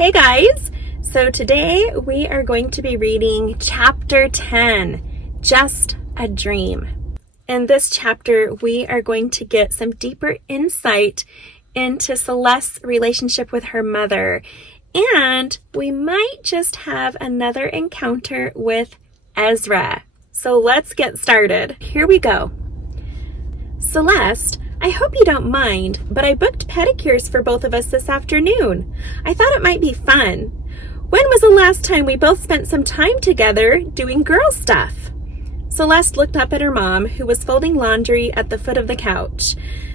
Hey guys! So today we are going to be reading chapter 10, Just a Dream. In this chapter, we are going to get some deeper insight into Celeste's relationship with her mother, and we might just have another encounter with Ezra. So let's get started. Here we go. Celeste, I hope you don't mind, but I booked pedicures for both of us this afternoon. I thought it might be fun. When was the last time we both spent some time together doing girl stuff? Celeste looked up at her mom, who was folding laundry at the foot of the couch.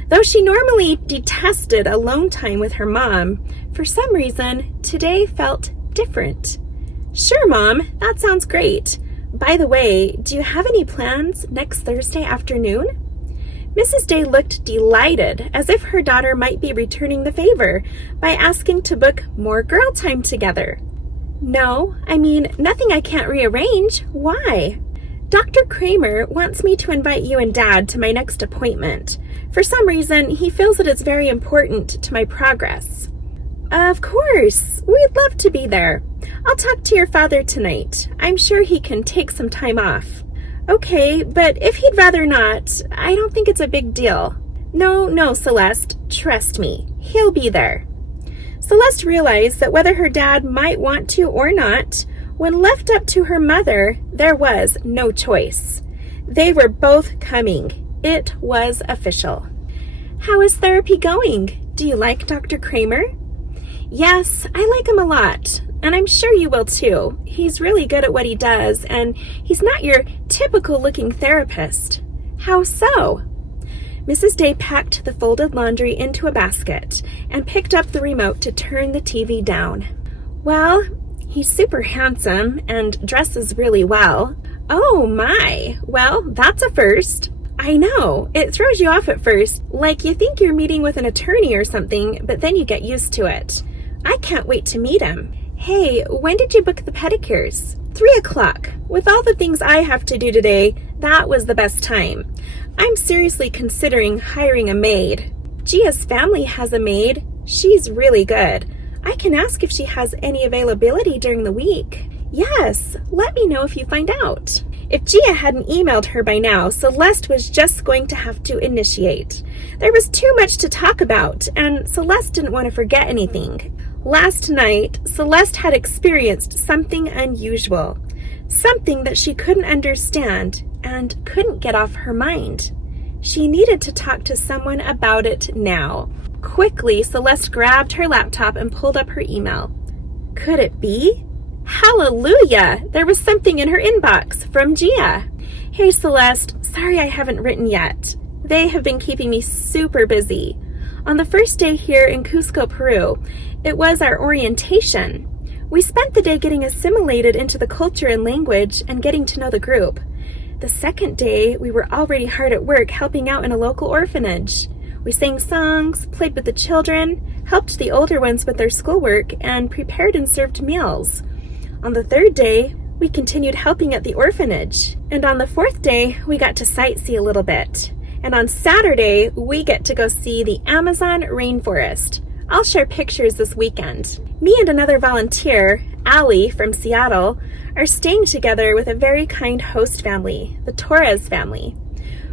Though she normally detested alone time with her mom, for some reason, today felt different. Sure, Mom, that sounds great. By the way, do you have any plans next Thursday afternoon? Mrs. Day looked delighted, as if her daughter might be returning the favor by asking to book more girl time together. No, nothing I can't rearrange. Why? Dr. Kramer wants me to invite you and Dad to my next appointment. For some reason, he feels that it's very important to my progress. Of course, we'd love to be there. I'll talk to your father tonight. I'm sure he can take some time off. Okay, but if he'd rather not, I don't think it's a big deal. No, Celeste, trust me, he'll be there. Celeste realized that whether her dad might want to or not, when left up to her mother, there was no choice. They were both coming. It was official. How is therapy going? Do you like Dr. Kramer? Yes, I like him a lot. And I'm sure you will too. He's really good at what he does, and he's not your typical-looking therapist. How so? Mrs. Day packed the folded laundry into a basket and picked up the remote to turn the TV down. Well, he's super handsome and dresses really well. Oh my! Well, that's a first. I know, it throws you off at first, like you think you're meeting with an attorney or something, but then you get used to it. I can't wait to meet him. Hey, when did you book the pedicures? 3:00. With all the things I have to do today, that was the best time. I'm seriously considering hiring a maid. Gia's family has a maid. She's really good. I can ask if she has any availability during the week. Yes, let me know if you find out. If Gia hadn't emailed her by now, Celeste was just going to have to initiate. There was too much to talk about, and Celeste didn't want to forget anything. Last night, Celeste had experienced something unusual, something that she couldn't understand and couldn't get off her mind. She needed to talk to someone about it now. Quickly, Celeste grabbed her laptop and pulled up her email. Could it be? Hallelujah! There was something in her inbox from Gia. Hey Celeste, sorry I haven't written yet. They have been keeping me super busy. On the first day here in Cusco, Peru, it was our orientation. We spent the day getting assimilated into the culture and language and getting to know the group. The second day, we were already hard at work helping out in a local orphanage. We sang songs, played with the children, helped the older ones with their schoolwork, and prepared and served meals. On the third day, we continued helping at the orphanage. And on the fourth day, we got to sightsee a little bit. And on Saturday, we get to go see the Amazon rainforest. I'll share pictures this weekend. Me and another volunteer, Allie from Seattle, are staying together with a very kind host family, the Torres family.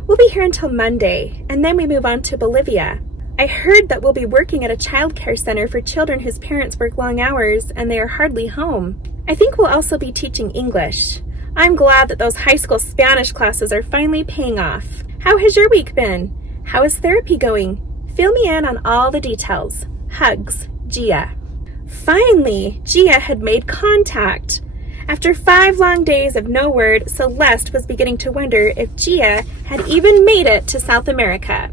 We'll be here until Monday, and then we move on to Bolivia. I heard that we'll be working at a child care center for children whose parents work long hours and they are hardly home. I think we'll also be teaching English. I'm glad that those high school Spanish classes are finally paying off. How has your week been? How is therapy going? Fill me in on all the details. Hugs, Gia. Finally, Gia had made contact. After 5 long days of no word, Celeste was beginning to wonder if Gia had even made it to South America.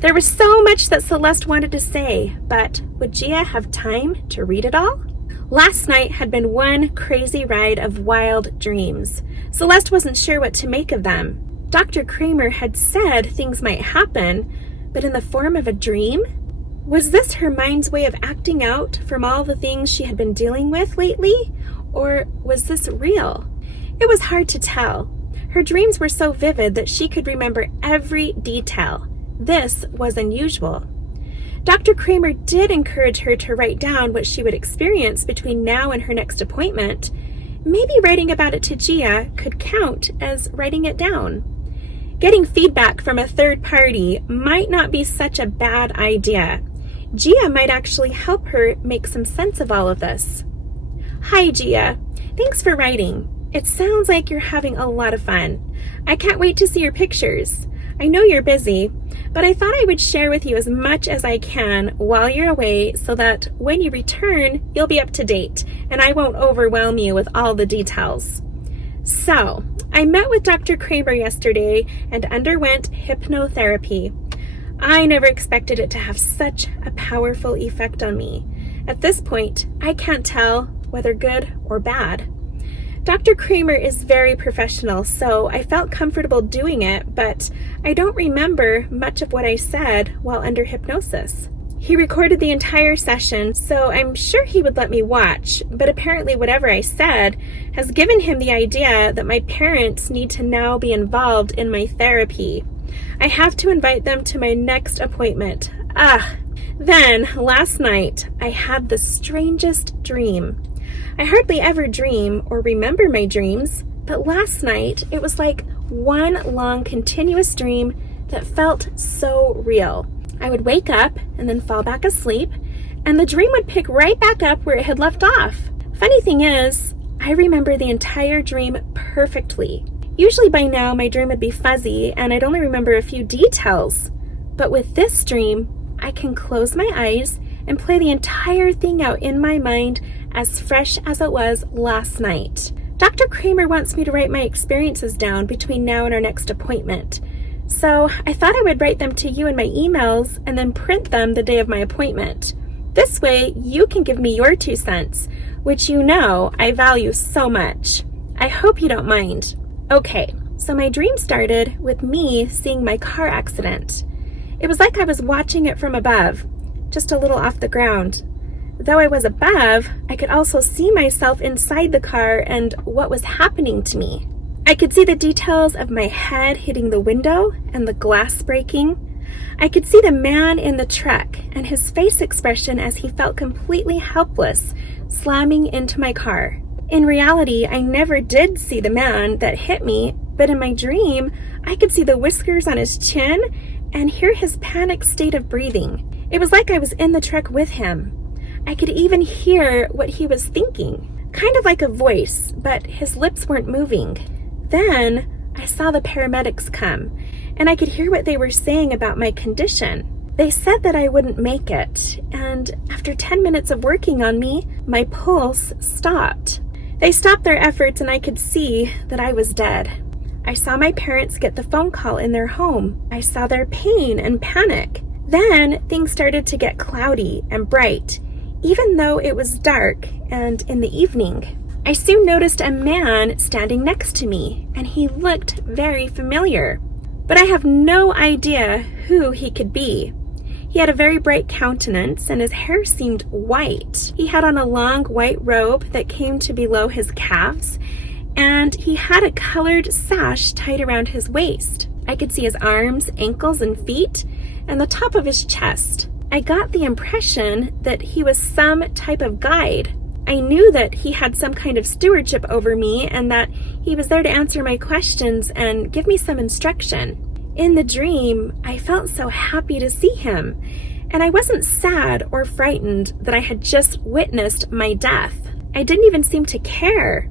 There was so much that Celeste wanted to say, but would Gia have time to read it all? Last night had been one crazy ride of wild dreams. Celeste wasn't sure what to make of them. Dr. Kramer had said things might happen, but in the form of a dream? Was this her mind's way of acting out from all the things she had been dealing with lately? Or was this real? It was hard to tell. Her dreams were so vivid that she could remember every detail. This was unusual. Dr. Kramer did encourage her to write down what she would experience between now and her next appointment. Maybe writing about it to Gia could count as writing it down. Getting feedback from a third party might not be such a bad idea. Gia might actually help her make some sense of all of this. Hi, Gia. Thanks for writing. It sounds like you're having a lot of fun. I can't wait to see your pictures. I know you're busy, but I thought I would share with you as much as I can while you're away so that when you return, you'll be up to date and I won't overwhelm you with all the details. So, I met with Dr. Kramer yesterday and underwent hypnotherapy. I never expected it to have such a powerful effect on me. At this point, I can't tell whether good or bad. Dr. Kramer is very professional, so I felt comfortable doing it, but I don't remember much of what I said while under hypnosis. He recorded the entire session, so I'm sure he would let me watch, but apparently whatever I said has given him the idea that my parents need to now be involved in my therapy. I have to invite them to my next appointment. Then, last night, I had the strangest dream. I hardly ever dream or remember my dreams, but last night it was like one long continuous dream that felt so real. I would wake up and then fall back asleep, and the dream would pick right back up where it had left off. Funny thing is, I remember the entire dream perfectly. Usually by now my dream would be fuzzy and I'd only remember a few details. But with this dream, I can close my eyes and play the entire thing out in my mind as fresh as it was last night. Dr. Kramer wants me to write my experiences down between now and our next appointment. So I thought I would write them to you in my emails and then print them the day of my appointment. This way you can give me your 2 cents, which you know I value so much. I hope you don't mind. Okay, so my dream started with me seeing my car accident. It was like I was watching it from above, just a little off the ground. Though I was above, I could also see myself inside the car and what was happening to me. I could see the details of my head hitting the window and the glass breaking. I could see the man in the truck and his face expression as he felt completely helpless, slamming into my car. In reality, I never did see the man that hit me, but in my dream, I could see the whiskers on his chin and hear his panicked state of breathing. It was like I was in the truck with him. I could even hear what he was thinking, kind of like a voice, but his lips weren't moving. Then I saw the paramedics come, and I could hear what they were saying about my condition. They said that I wouldn't make it, and after 10 minutes of working on me, my pulse stopped. They stopped their efforts and I could see that I was dead. I saw my parents get the phone call in their home. I saw their pain and panic. Then things started to get cloudy and bright, even though it was dark and in the evening. I soon noticed a man standing next to me, and he looked very familiar, but I have no idea who he could be. He had a very bright countenance, and his hair seemed white. He had on a long white robe that came to below his calves, and he had a colored sash tied around his waist. I could see his arms, ankles, and feet, and the top of his chest. I got the impression that he was some type of guide. I knew that he had some kind of stewardship over me and that he was there to answer my questions and give me some instruction. In the dream, I felt so happy to see him, and I wasn't sad or frightened that I had just witnessed my death. I didn't even seem to care.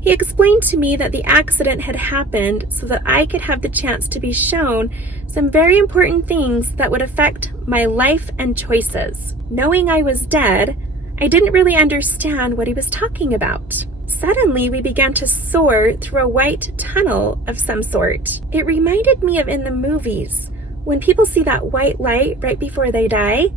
He explained to me that the accident had happened so that I could have the chance to be shown some very important things that would affect my life and choices. Knowing I was dead, I didn't really understand what he was talking about. Suddenly, we began to soar through a white tunnel of some sort. It reminded me of in the movies, when people see that white light right before they die,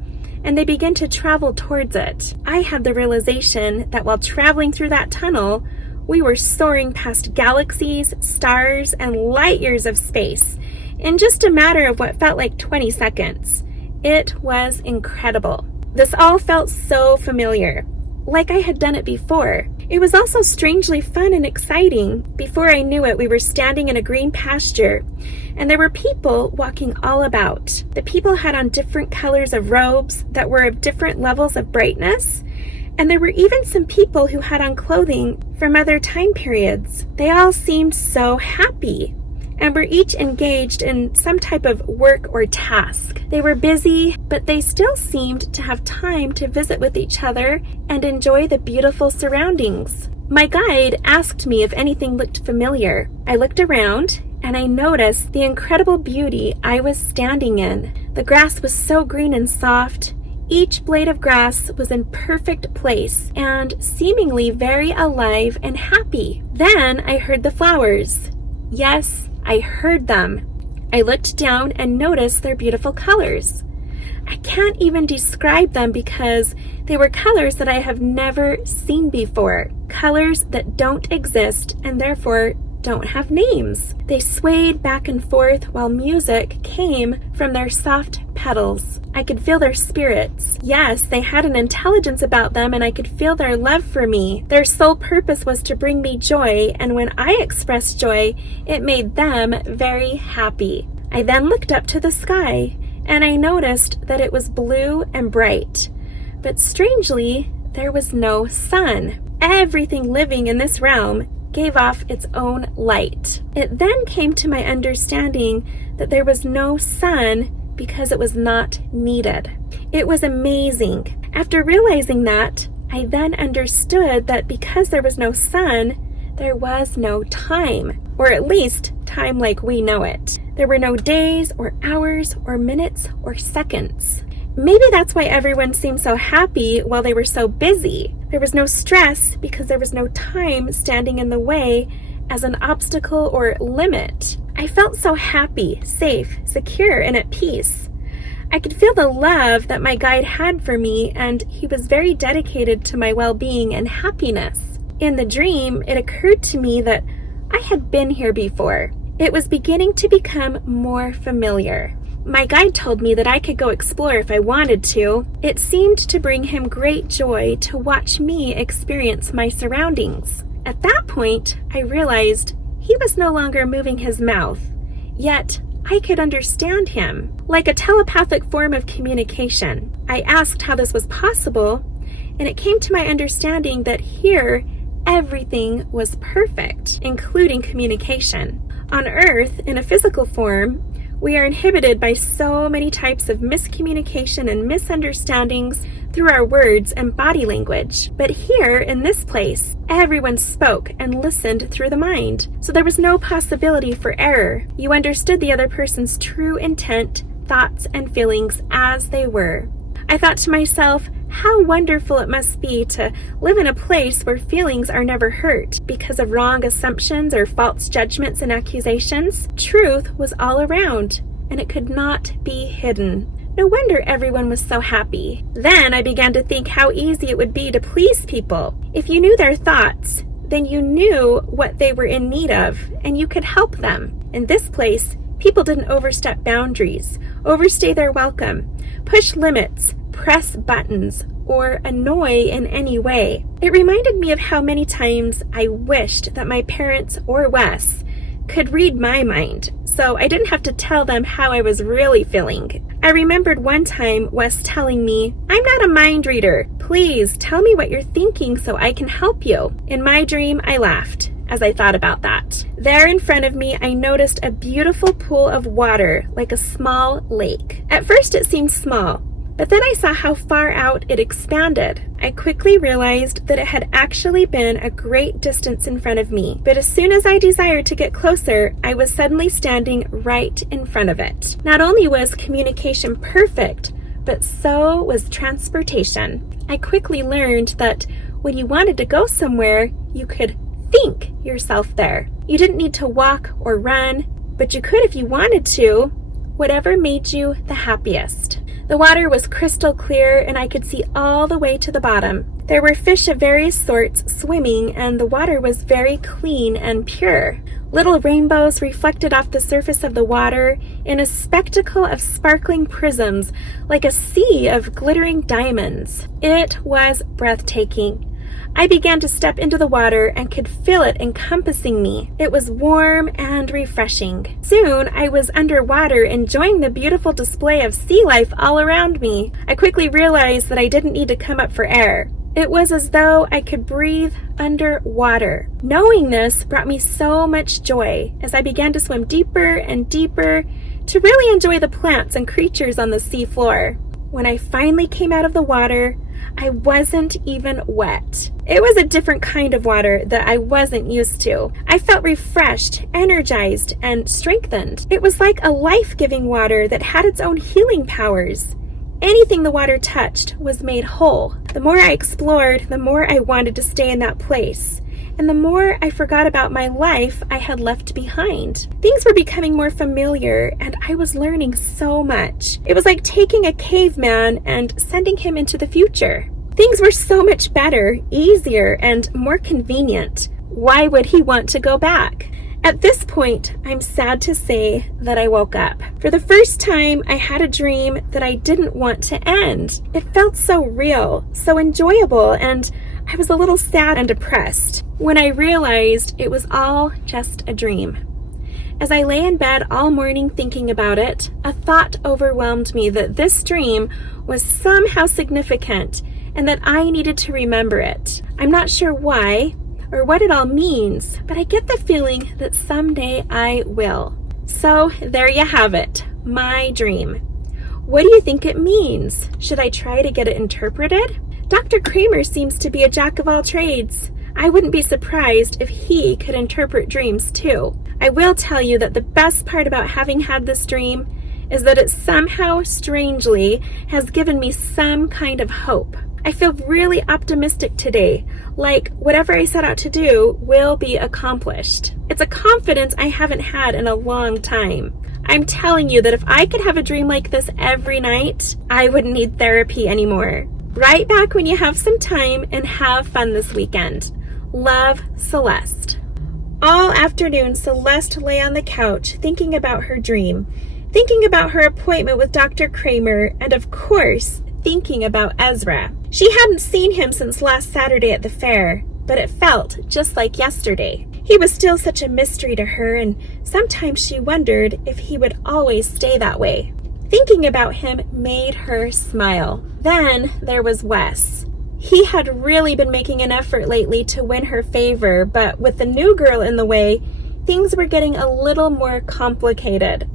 and they begin to travel towards it. I had the realization that while traveling through that tunnel, we were soaring past galaxies, stars, and light years of space in just a matter of what felt like 20 seconds. It was incredible. This all felt so familiar, like I had done it before. It was also strangely fun and exciting. Before I knew it, we were standing in a green pasture, and there were people walking all about. The people had on different colors of robes that were of different levels of brightness, and there were even some people who had on clothing from other time periods. They all seemed so happy and were each engaged in some type of work or task. They were busy, but they still seemed to have time to visit with each other and enjoy the beautiful surroundings. My guide asked me if anything looked familiar. I looked around and I noticed the incredible beauty I was standing in. The grass was so green and soft. Each blade of grass was in perfect place and seemingly very alive and happy. Then I heard the flowers. Yes, I heard them. I looked down and noticed their beautiful colors. I can't even describe them because they were colors that I have never seen before. Colors that don't exist and therefore don't have names. They swayed back and forth while music came from their soft petals. I could feel their spirits. Yes, they had an intelligence about them and I could feel their love for me. Their sole purpose was to bring me joy, and when I expressed joy, it made them very happy. I then looked up to the sky and I noticed that it was blue and bright. But strangely, there was no sun. Everything living in this realm gave off its own light. It then came to my understanding that there was no sun because it was not needed. It was amazing. After realizing that, I then understood that because there was no sun, there was no time, or at least time like we know it. There were no days or hours or minutes or seconds. Maybe that's why everyone seemed so happy while they were so busy. There was no stress because there was no time standing in the way as an obstacle or limit. I felt so happy, safe, secure, and at peace. I could feel the love that my guide had for me, and he was very dedicated to my well-being and happiness. In the dream, it occurred to me that I had been here before. It was beginning to become more familiar. My guide told me that I could go explore if I wanted to. It seemed to bring him great joy to watch me experience my surroundings. At that point, I realized he was no longer moving his mouth, yet I could understand him, like a telepathic form of communication. I asked how this was possible, and it came to my understanding that here, everything was perfect, including communication. On Earth, in a physical form, we are inhibited by so many types of miscommunication and misunderstandings through our words and body language. But here, in this place, everyone spoke and listened through the mind. So there was no possibility for error. You understood the other person's true intent, thoughts, and feelings as they were. I thought to myself, how wonderful it must be to live in a place where feelings are never hurt because of wrong assumptions or false judgments and accusations. Truth was all around, and it could not be hidden. No wonder everyone was so happy. Then I began to think how easy it would be to please people. If you knew their thoughts, then you knew what they were in need of, and you could help them. In this place, people didn't overstep boundaries, overstay their welcome, push limits, press buttons, or annoy in any way. It reminded me of how many times I wished that my parents or Wes could read my mind, so I didn't have to tell them how I was really feeling. I remembered one time Wes telling me, "I'm not a mind reader. Please tell me what you're thinking so I can help you." In my dream, I laughed as I thought about that. There in front of me, I noticed a beautiful pool of water, like a small lake. At first it seemed small, but then I saw how far out it expanded. I quickly realized that it had actually been a great distance in front of me. But as soon as I desired to get closer, I was suddenly standing right in front of it. Not only was communication perfect, but so was transportation. I quickly learned that when you wanted to go somewhere, you could think yourself there. You didn't need to walk or run, but you could if you wanted to, whatever made you the happiest. The water was crystal clear and I could see all the way to the bottom. There were fish of various sorts swimming and the water was very clean and pure. Little rainbows reflected off the surface of the water in a spectacle of sparkling prisms like a sea of glittering diamonds. It was breathtaking. I began to step into the water and could feel it encompassing me. It was warm and refreshing. Soon, I was underwater enjoying the beautiful display of sea life all around me. I quickly realized that I didn't need to come up for air. It was as though I could breathe underwater. Knowing this brought me so much joy as I began to swim deeper and deeper to really enjoy the plants and creatures on the sea floor. When I finally came out of the water, I wasn't even wet. It was a different kind of water that I wasn't used to. I felt refreshed, energized, and strengthened. It was like a life-giving water that had its own healing powers. Anything the water touched was made whole. The more I explored, the more I wanted to stay in that place. And the more I forgot about my life I had left behind. Things were becoming more familiar, and I was learning so much. It was like taking a caveman and sending him into the future. Things were so much better, easier, and more convenient. Why would he want to go back? At this point, I'm sad to say that I woke up. For the first time, I had a dream that I didn't want to end. It felt so real, so enjoyable, and I was a little sad and depressed when I realized it was all just a dream. As I lay in bed all morning thinking about it, a thought overwhelmed me that this dream was somehow significant and that I needed to remember it. I'm not sure why or what it all means, but I get the feeling that someday I will. So there you have it, my dream. What do you think it means? Should I try to get it interpreted? Dr. Kramer seems to be a jack of all trades. I wouldn't be surprised if he could interpret dreams too. I will tell you that the best part about having had this dream is that it somehow, strangely, has given me some kind of hope. I feel really optimistic today, like whatever I set out to do will be accomplished. It's a confidence I haven't had in a long time. I'm telling you that if I could have a dream like this every night, I wouldn't need therapy anymore. Write back when you have some time and have fun this weekend. Love, Celeste. All afternoon, Celeste lay on the couch thinking about her dream, thinking about her appointment with Dr. Kramer, and of course, thinking about Ezra. She hadn't seen him since last Saturday at the fair, but it felt just like yesterday. He was still such a mystery to her, and sometimes she wondered if he would always stay that way. Thinking about him made her smile. Then there was Wes. He had really been making an effort lately to win her favor, but with the new girl in the way, things were getting a little more complicated.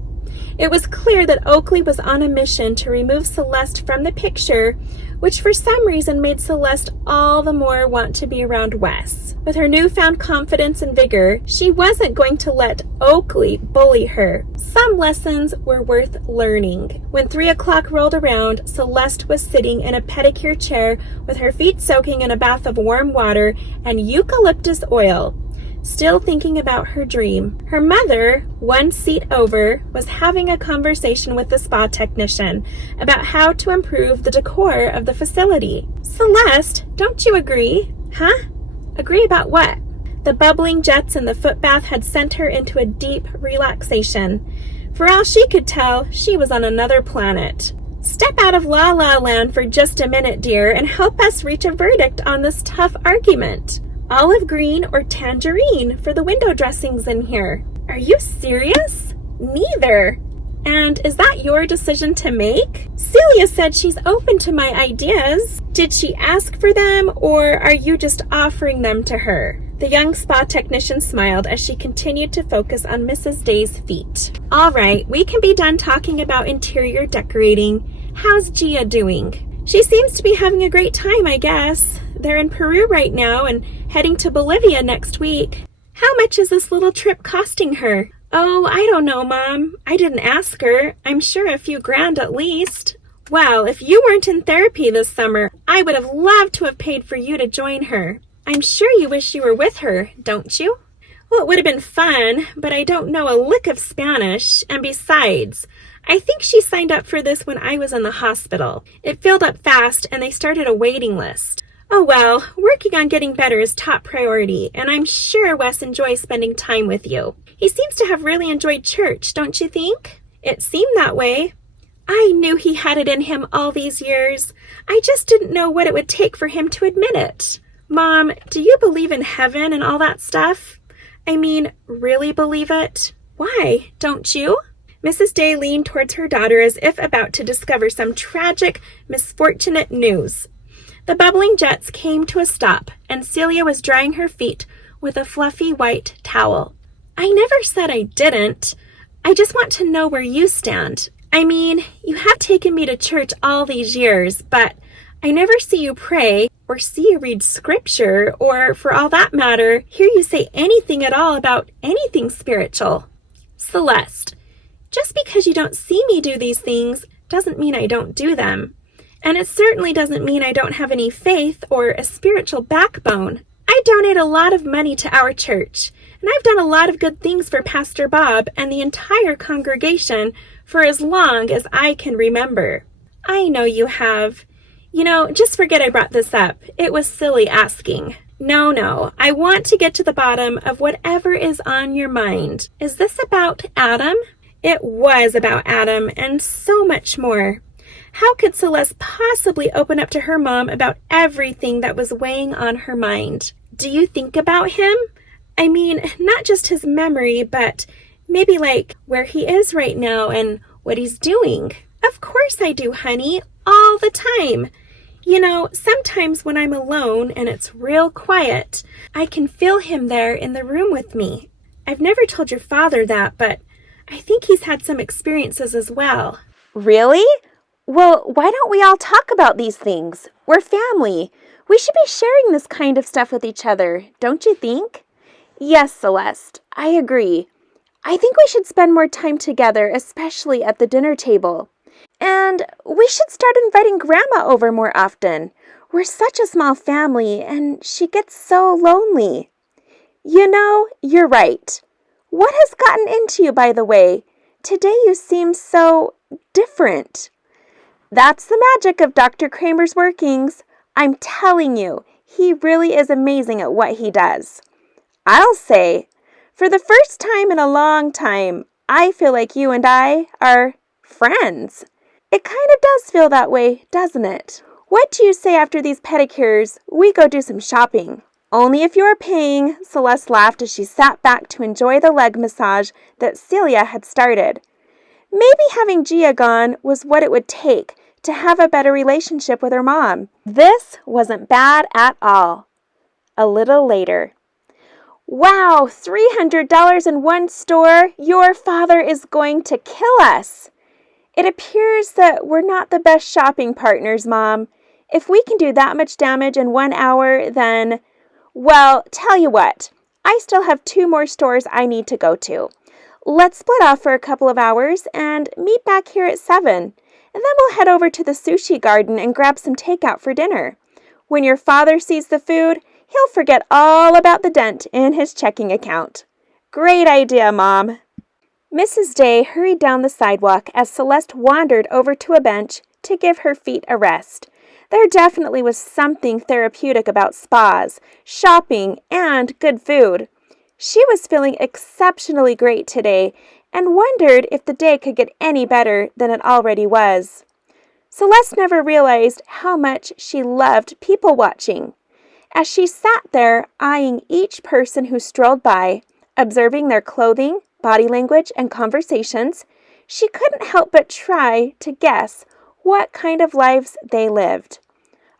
It was clear that Oakley was on a mission to remove Celeste from the picture, which for some reason made Celeste all the more want to be around Wes. With her newfound confidence and vigor, she wasn't going to let Oakley bully her. Some lessons were worth learning. When 3 o'clock rolled around, Celeste was sitting in a pedicure chair with her feet soaking in a bath of warm water and eucalyptus oil, still thinking about her dream. Her mother, one seat over, was having a conversation with the spa technician about how to improve the decor of the facility. Celeste, don't you agree? Huh? Agree about what? The bubbling jets in the foot bath had sent her into a deep relaxation. For all she could tell, she was on another planet. Step out of La La Land for just a minute, dear, and help us reach a verdict on this tough argument. Olive green or tangerine for the window dressings in here? Are you serious? Neither. And is that your decision to make? Celia said she's open to my ideas. Did she ask for them, or are you just offering them to her? The young spa technician smiled as she continued to focus on Mrs. Day's feet. All right, we can be done talking about interior decorating. How's Gia doing? She seems to be having a great time, I guess. They're in Peru right now and heading to Bolivia next week. How much is this little trip costing her? Oh, I don't know, Mom. I didn't ask her. I'm sure a few grand at least. Well, if you weren't in therapy this summer, I would have loved to have paid for you to join her. I'm sure you wish you were with her, don't you? Well, it would have been fun, but I don't know a lick of Spanish, and besides, I think she signed up for this when I was in the hospital. It filled up fast, and they started a waiting list. Oh well, working on getting better is top priority, and I'm sure Wes enjoys spending time with you. He seems to have really enjoyed church, don't you think? It seemed that way. I knew he had it in him all these years. I just didn't know what it would take for him to admit it. Mom, do you believe in heaven and all that stuff? I mean, really believe it? Why, don't you? Mrs. Day leaned towards her daughter as if about to discover some tragic, misfortunate news. The bubbling jets came to a stop, and Celia was drying her feet with a fluffy white towel. I never said I didn't. I just want to know where you stand. I mean, you have taken me to church all these years, but I never see you pray or see you read scripture or, for all that matter, hear you say anything at all about anything spiritual. Celeste, just because you don't see me do these things doesn't mean I don't do them. And it certainly doesn't mean I don't have any faith or a spiritual backbone. I donate a lot of money to our church, and I've done a lot of good things for Pastor Bob and the entire congregation for as long as I can remember. I know you have. Just forget I brought this up. It was silly asking. No, I want to get to the bottom of whatever is on your mind. Is this about Adam? It was about Adam and so much more. How could Celeste possibly open up to her mom about everything that was weighing on her mind? Do you think about him? I mean, not just his memory, but maybe like where he is right now and what he's doing. Of course I do, honey, all the time. Sometimes when I'm alone and it's real quiet, I can feel him there in the room with me. I've never told your father that, but I think he's had some experiences as well. Really? Well, why don't we all talk about these things? We're family. We should be sharing this kind of stuff with each other, don't you think? Yes, Celeste, I agree. I think we should spend more time together, especially at the dinner table. And we should start inviting Grandma over more often. We're such a small family, and she gets so lonely. You're right. What has gotten into you, by the way? Today you seem so different. That's the magic of Dr. Kramer's workings. I'm telling you, he really is amazing at what he does. I'll say, for the first time in a long time, I feel like you and I are friends. It kind of does feel that way, doesn't it? What do you say after these pedicures, we go do some shopping? Only if you are paying, Celeste laughed as she sat back to enjoy the leg massage that Celia had started. Maybe having Gia gone was what it would take to have a better relationship with her mom. This wasn't bad at all. A little later. Wow, $300 in one store? Your father is going to kill us. It appears that we're not the best shopping partners, Mom. If we can do that much damage in 1 hour, then, well, tell you what, I still have 2 more stores I need to go to. Let's split off for a couple of hours and meet back here at 7, and then we'll head over to the sushi garden and grab some takeout for dinner. When your father sees the food, he'll forget all about the dent in his checking account. Great idea, Mom. Mrs. Day hurried down the sidewalk as Celeste wandered over to a bench to give her feet a rest. There definitely was something therapeutic about spas, shopping, and good food. She was feeling exceptionally great today and wondered if the day could get any better than it already was. Celeste never realized how much she loved people watching. As she sat there eyeing each person who strolled by, observing their clothing, body language, and conversations, she couldn't help but try to guess what kind of lives they lived.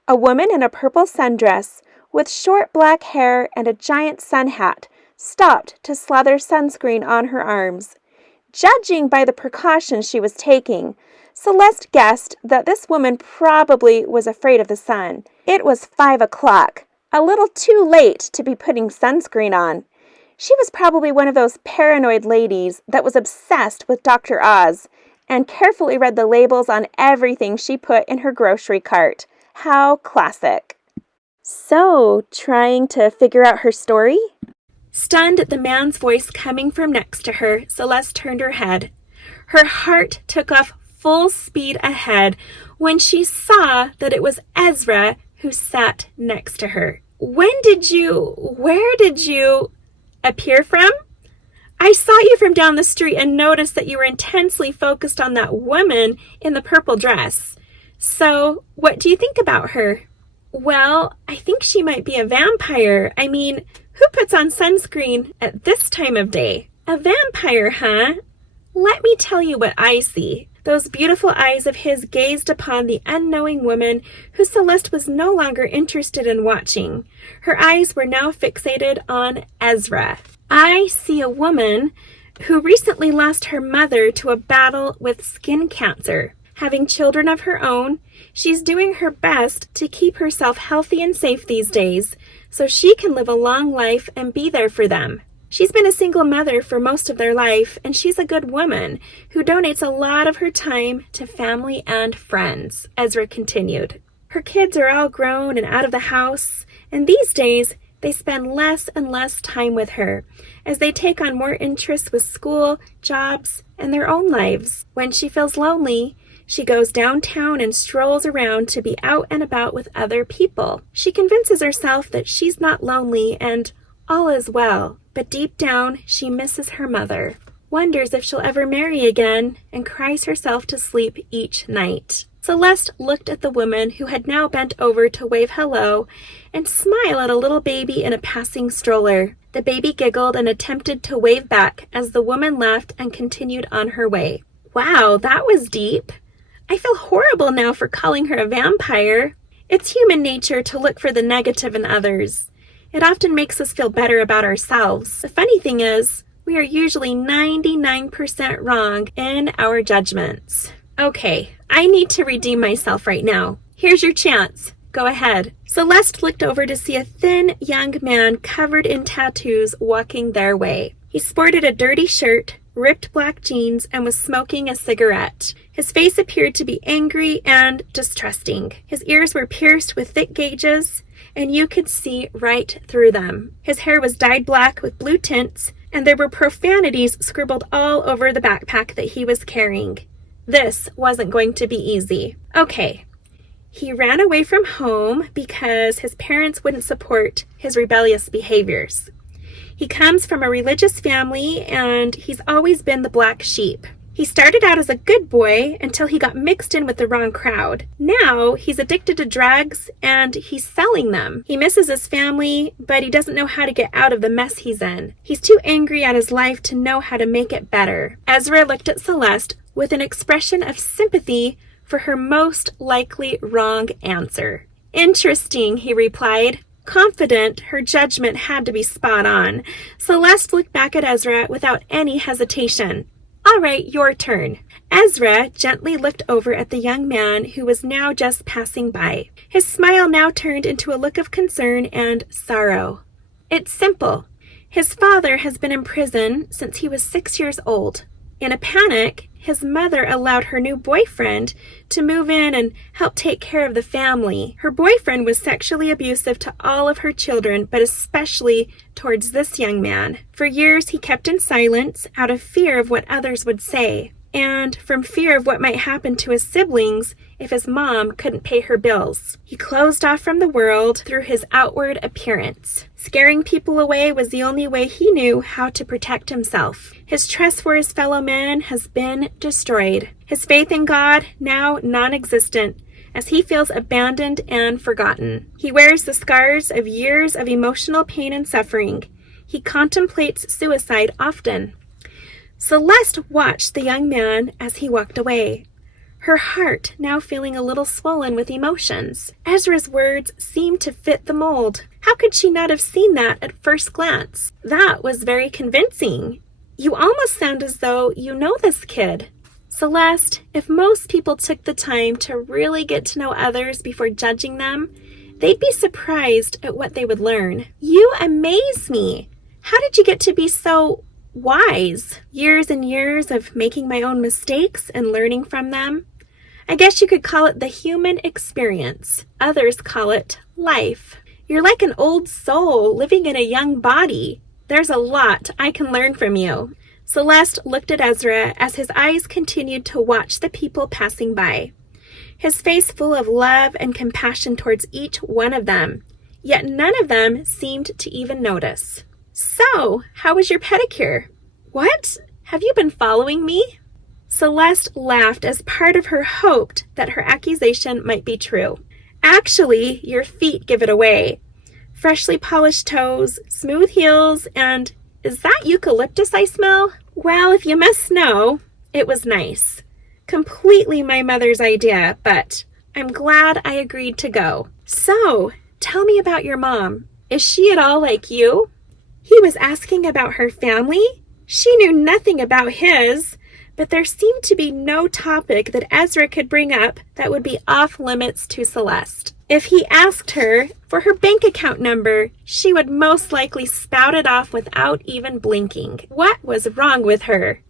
A woman in a purple sundress with short black hair and a giant sun hat stopped to slather sunscreen on her arms. Judging by the precautions she was taking, Celeste guessed that this woman probably was afraid of the sun. It was 5 o'clock, a little too late to be putting sunscreen on. She was probably one of those paranoid ladies that was obsessed with Dr. Oz and carefully read the labels on everything she put in her grocery cart. How classic. So, trying to figure out her story? Stunned at the man's voice coming from next to her, Celeste turned her head. Her heart took off full speed ahead when she saw that it was Ezra who sat next to her. Where did you appear from? I saw you from down the street and noticed that you were intensely focused on that woman in the purple dress. So, what do you think about her? Well, I think she might be a vampire. I mean, who puts on sunscreen at this time of day? A vampire, huh? Let me tell you what I see. Those beautiful eyes of his gazed upon the unknowing woman who Celeste was no longer interested in watching. Her eyes were now fixated on Ezra. I see a woman who recently lost her mother to a battle with skin cancer. Having children of her own, she's doing her best to keep herself healthy and safe these days so she can live a long life and be there for them. She's been a single mother for most of their life, and she's a good woman who donates a lot of her time to family and friends, Ezra continued. Her kids are all grown and out of the house, and these days they spend less and less time with her as they take on more interests with school, jobs, and their own lives. When she feels lonely, she goes downtown and strolls around to be out and about with other people. She convinces herself that she's not lonely and all is well, but deep down she misses her mother, wonders if she'll ever marry again, and cries herself to sleep each night. Celeste looked at the woman who had now bent over to wave hello and smile at a little baby in a passing stroller. The baby giggled and attempted to wave back as the woman laughed and continued on her way. Wow, that was deep. I feel horrible now for calling her a vampire. It's human nature to look for the negative in others. It often makes us feel better about ourselves. The funny thing is, we are usually 99% wrong in our judgments. Okay, I need to redeem myself right now. Here's your chance. Go ahead. Celeste looked over to see a thin young man covered in tattoos walking their way. He sported a dirty shirt, ripped black jeans, and was smoking a cigarette. His face appeared to be angry and distrusting. His ears were pierced with thick gauges, and you could see right through them. His hair was dyed black with blue tints, and there were profanities scribbled all over the backpack that he was carrying. This wasn't going to be easy. Okay, he ran away from home because his parents wouldn't support his rebellious behaviors. He comes from a religious family, and he's always been the black sheep. He started out as a good boy until he got mixed in with the wrong crowd. Now he's addicted to drugs and he's selling them. He misses his family, but he doesn't know how to get out of the mess he's in. He's too angry at his life to know how to make it better. Ezra looked at Celeste with an expression of sympathy for her most likely wrong answer. Interesting, he replied. Confident her judgment had to be spot on, Celeste looked back at Ezra without any hesitation. All right, your turn. Ezra gently looked over at the young man who was now just passing by. His smile now turned into a look of concern and sorrow. It's simple. His father has been in prison since he was 6 years old. In a panic, his mother allowed her new boyfriend to move in and help take care of the family. Her boyfriend was sexually abusive to all of her children, but especially towards this young man. For years, he kept in silence out of fear of what others would say, and from fear of what might happen to his siblings if his mom couldn't pay her bills. He closed off from the world through his outward appearance. Scaring people away was the only way he knew how to protect himself. His trust for his fellow man has been destroyed. His faith in God now non-existent, as he feels abandoned and forgotten. He wears the scars of years of emotional pain and suffering. He contemplates suicide often. Celeste watched the young man as he walked away, her heart now feeling a little swollen with emotions. Ezra's words seemed to fit the mold. How could she not have seen that at first glance? That was very convincing. You almost sound as though you know this kid. Celeste, if most people took the time to really get to know others before judging them, they'd be surprised at what they would learn. You amaze me. How did you get to be so wise? Years and years of making my own mistakes and learning from them. I guess you could call it the human experience. Others call it life. You're like an old soul living in a young body. There's a lot I can learn from you. Celeste looked at Ezra as his eyes continued to watch the people passing by, his face full of love and compassion towards each one of them, yet none of them seemed to even notice. So, how was your pedicure? What? Have you been following me? Celeste laughed as part of her hoped that her accusation might be true. Actually, your feet give it away. Freshly polished toes, smooth heels, and is that eucalyptus I smell? Well, if you must know, it was nice. Completely my mother's idea, but I'm glad I agreed to go. So, tell me about your mom. Is she at all like you? He was asking about her family. She knew nothing about his, but there seemed to be no topic that Ezra could bring up that would be off limits to Celeste. If he asked her for her bank account number, she would most likely spout it off without even blinking. What was wrong with her?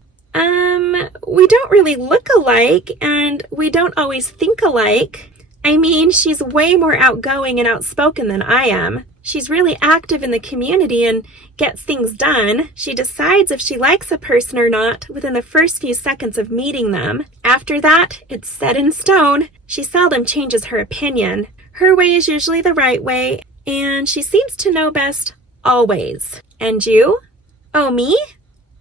We don't really look alike, and we don't always think alike. I mean, she's way more outgoing and outspoken than I am. She's really active in the community and gets things done. She decides if she likes a person or not within the first few seconds of meeting them. After that, it's set in stone. She seldom changes her opinion. Her way is usually the right way, and she seems to know best always. And you? Oh, me?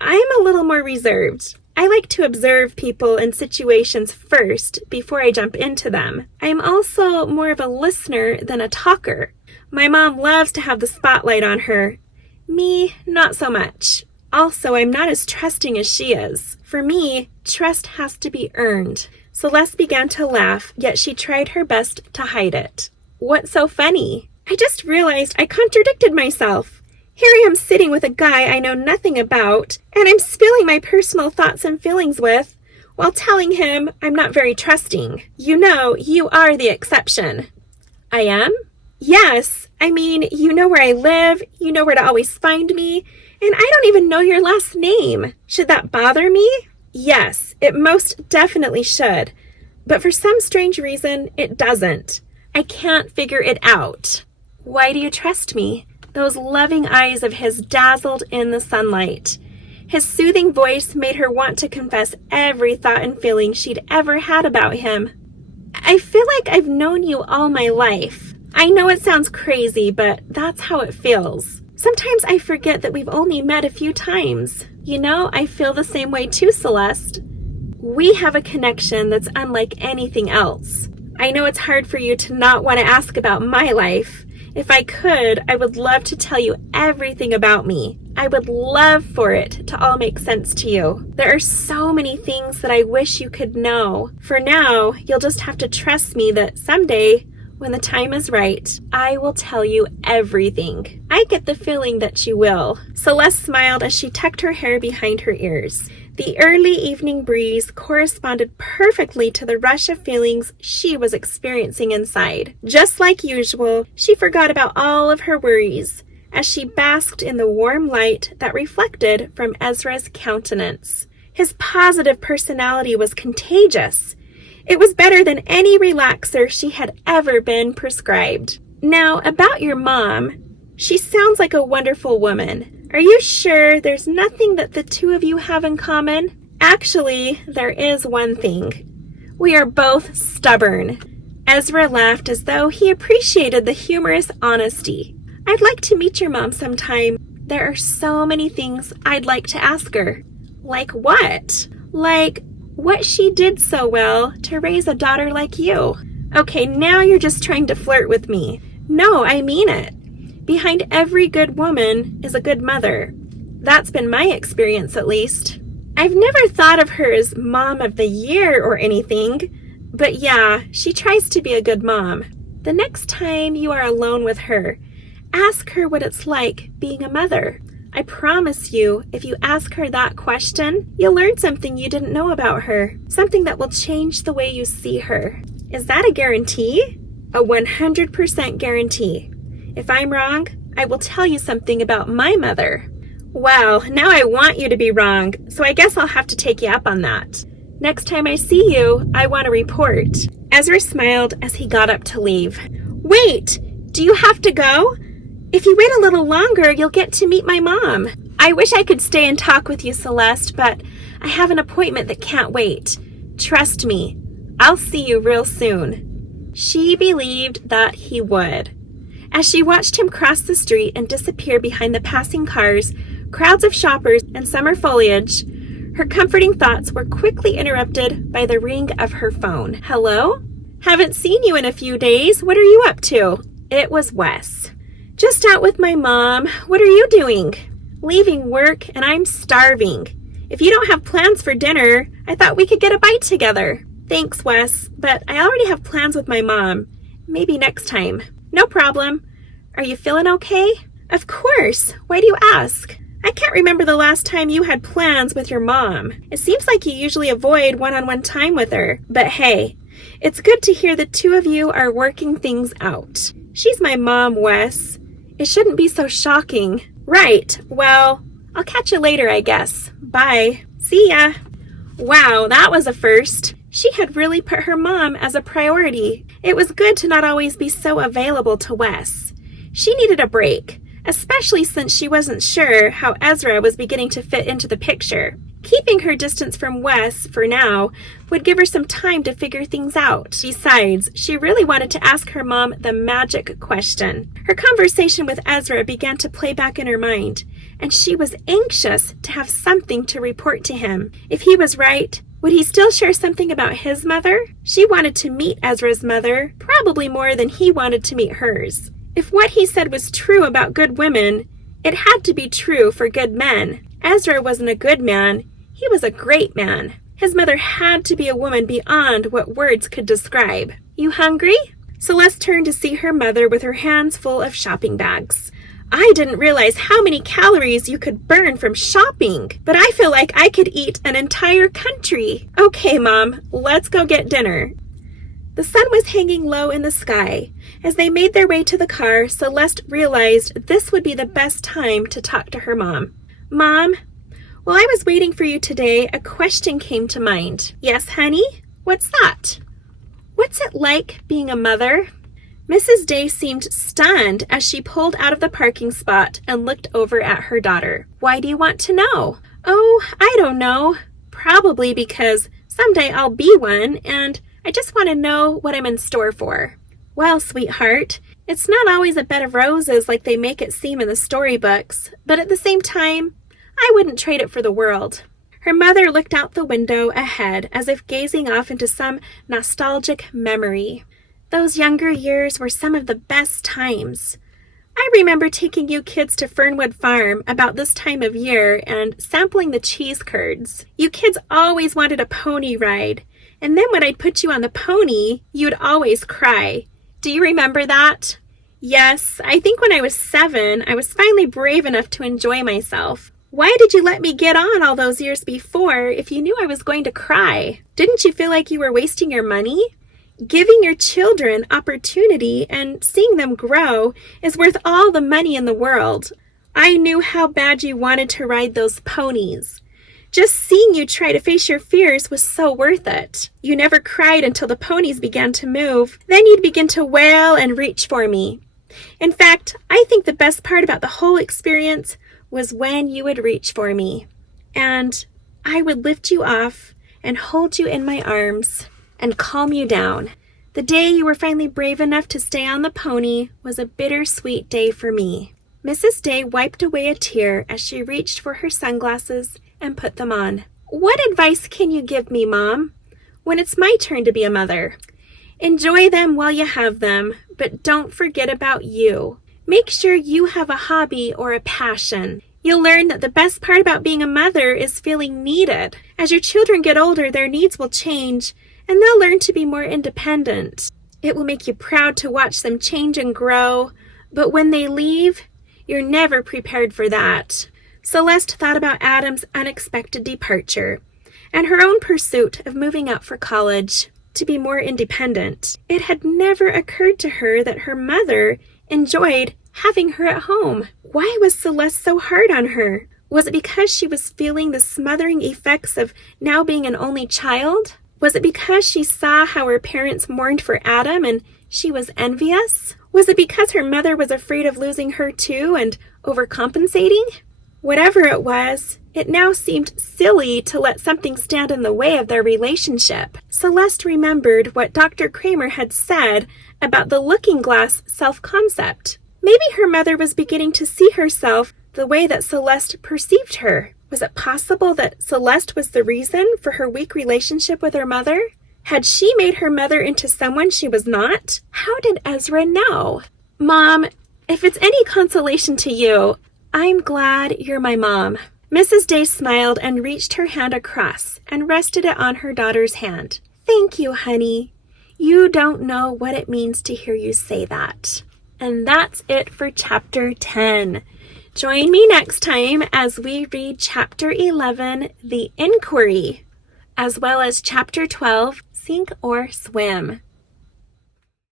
I'm a little more reserved. I like to observe people and situations first before I jump into them. I'm also more of a listener than a talker. My mom loves to have the spotlight on her. Me, not so much. Also, I'm not as trusting as she is. For me, trust has to be earned. Celeste began to laugh, yet she tried her best to hide it. What's so funny? I just realized I contradicted myself. Here I am sitting with a guy I know nothing about, and I'm spilling my personal thoughts and feelings with, while telling him I'm not very trusting. You know, you are the exception. I am? Yes. I mean, you know where I live, you know where to always find me, and I don't even know your last name. Should that bother me? Yes, it most definitely should. But for some strange reason, it doesn't. I can't figure it out. Why do you trust me? Those loving eyes of his dazzled in the sunlight. His soothing voice made her want to confess every thought and feeling she'd ever had about him. I feel like I've known you all my life. I know it sounds crazy, but that's how it feels. Sometimes I forget that we've only met a few times. You know, I feel the same way too, Celeste. We have a connection that's unlike anything else. I know it's hard for you to not want to ask about my life. If I could, I would love to tell you everything about me. I would love for it to all make sense to you. There are so many things that I wish you could know. For now, you'll just have to trust me that someday, when the time is right, I will tell you everything. I get the feeling that you will. Celeste smiled as she tucked her hair behind her ears. The early evening breeze corresponded perfectly to the rush of feelings she was experiencing inside. Just like usual, she forgot about all of her worries as she basked in the warm light that reflected from Ezra's countenance. His positive personality was contagious. It was better than any relaxer she had ever been prescribed. Now, about your mom, she sounds like a wonderful woman. Are you sure there's nothing that the two of you have in common? Actually, there is one thing. We are both stubborn. Ezra laughed as though he appreciated the humorous honesty. I'd like to meet your mom sometime. There are so many things I'd like to ask her. Like what? Like what she did so well to raise a daughter like you. Okay, now you're just trying to flirt with me. No, I mean it. Behind every good woman is a good mother. That's been my experience, at least. I've never thought of her as Mom of the Year or anything, but yeah, she tries to be a good mom. The next time you are alone with her, ask her what it's like being a mother. I promise you, if you ask her that question, you'll learn something you didn't know about her, something that will change the way you see her. Is that a guarantee? A 100% guarantee. If I'm wrong, I will tell you something about my mother. Well, now I want you to be wrong, so I guess I'll have to take you up on that. Next time I see you, I want a report. Ezra smiled as he got up to leave. Wait! Do you have to go? If you wait a little longer, you'll get to meet my mom. I wish I could stay and talk with you, Celeste, but I have an appointment that can't wait. Trust me, I'll see you real soon. She believed that he would. As she watched him cross the street and disappear behind the passing cars, crowds of shoppers, and summer foliage, her comforting thoughts were quickly interrupted by the ring of her phone. Hello? Haven't seen you in a few days. What are you up to? It was Wes. Just out with my mom. What are you doing? Leaving work, and I'm starving. If you don't have plans for dinner, I thought we could get a bite together. Thanks, Wes, but I already have plans with my mom. Maybe next time. No problem. Are you feeling okay? Of course. Why do you ask? I can't remember the last time you had plans with your mom. It seems like you usually avoid one-on-one time with her. But hey, it's good to hear the two of you are working things out. She's my mom, Wes. It shouldn't be so shocking. Right. Well, I'll catch you later, I guess. Bye. See ya. Wow, that was a first. She had really put her mom as a priority. It was good to not always be so available to Wes. She needed a break, especially since she wasn't sure how Ezra was beginning to fit into the picture. Keeping her distance from Wes for now would give her some time to figure things out. Besides, she really wanted to ask her mom the magic question. Her conversation with Ezra began to play back in her mind, and she was anxious to have something to report to him. If he was right, would he still share something about his mother? She wanted to meet Ezra's mother, probably more than he wanted to meet hers. If what he said was true about good women, it had to be true for good men. Ezra wasn't a good man. He was a great man. His mother had to be a woman beyond what words could describe. You hungry? Celeste turned to see her mother with her hands full of shopping bags. I didn't realize how many calories you could burn from shopping, but I feel like I could eat an entire country. Okay, Mom, let's go get dinner. The sun was hanging low in the sky. As they made their way to the car, Celeste realized this would be the best time to talk to her mom. Mom, while I was waiting for you today, a question came to mind. Yes, honey? What's that? What's it like being a mother? Mrs. Day seemed stunned as she pulled out of the parking spot and looked over at her daughter. Why do you want to know? Oh, I don't know. Probably because someday I'll be one, and I just want to know what I'm in store for. Well, sweetheart, it's not always a bed of roses like they make it seem in the storybooks, but at the same time, I wouldn't trade it for the world. Her mother looked out the window ahead as if gazing off into some nostalgic memory. Those younger years were some of the best times. I remember taking you kids to Fernwood Farm about this time of year and sampling the cheese curds. You kids always wanted a pony ride, and then when I'd put you on the pony, you'd always cry. Do you remember that? Yes, I think when I was 7, I was finally brave enough to enjoy myself. Why did you let me get on all those years before if you knew I was going to cry? Didn't you feel like you were wasting your money? Giving your children opportunity and seeing them grow is worth all the money in the world. I knew how bad you wanted to ride those ponies. Just seeing you try to face your fears was so worth it. You never cried until the ponies began to move. Then you'd begin to wail and reach for me. In fact, I think the best part about the whole experience was when you would reach for me. And I would lift you off and hold you in my arms and calm you down. The day you were finally brave enough to stay on the pony was a bittersweet day for me. Mrs. Day wiped away a tear as she reached for her sunglasses and put them on. What advice can you give me, Mom, when it's my turn to be a mother? Enjoy them while you have them, but don't forget about you. Make sure you have a hobby or a passion. You'll learn that the best part about being a mother is feeling needed. As your children get older, their needs will change, and they'll learn to be more independent. It will make you proud to watch them change and grow, but when they leave, you're never prepared for that. Celeste thought about Adam's unexpected departure and her own pursuit of moving out for college to be more independent. It had never occurred to her that her mother enjoyed having her at home. Why was Celeste so hard on her? Was it because she was feeling the smothering effects of now being an only child? Was it because she saw how her parents mourned for Adam and she was envious? Was it because her mother was afraid of losing her too and overcompensating? Whatever it was, it now seemed silly to let something stand in the way of their relationship. Celeste remembered what Dr. Kramer had said about the looking glass self-concept. Maybe her mother was beginning to see herself the way that Celeste perceived her. Was it possible that Celeste was the reason for her weak relationship with her mother? Had she made her mother into someone she was not? How did Ezra know? Mom, if it's any consolation to you, I'm glad you're my mom. Mrs. Day smiled and reached her hand across and rested it on her daughter's hand. Thank you, honey. You don't know what it means to hear you say that. And that's it for chapter 10. Join me next time as we read chapter 11, The Inquiry, as well as chapter 12, Sink or Swim.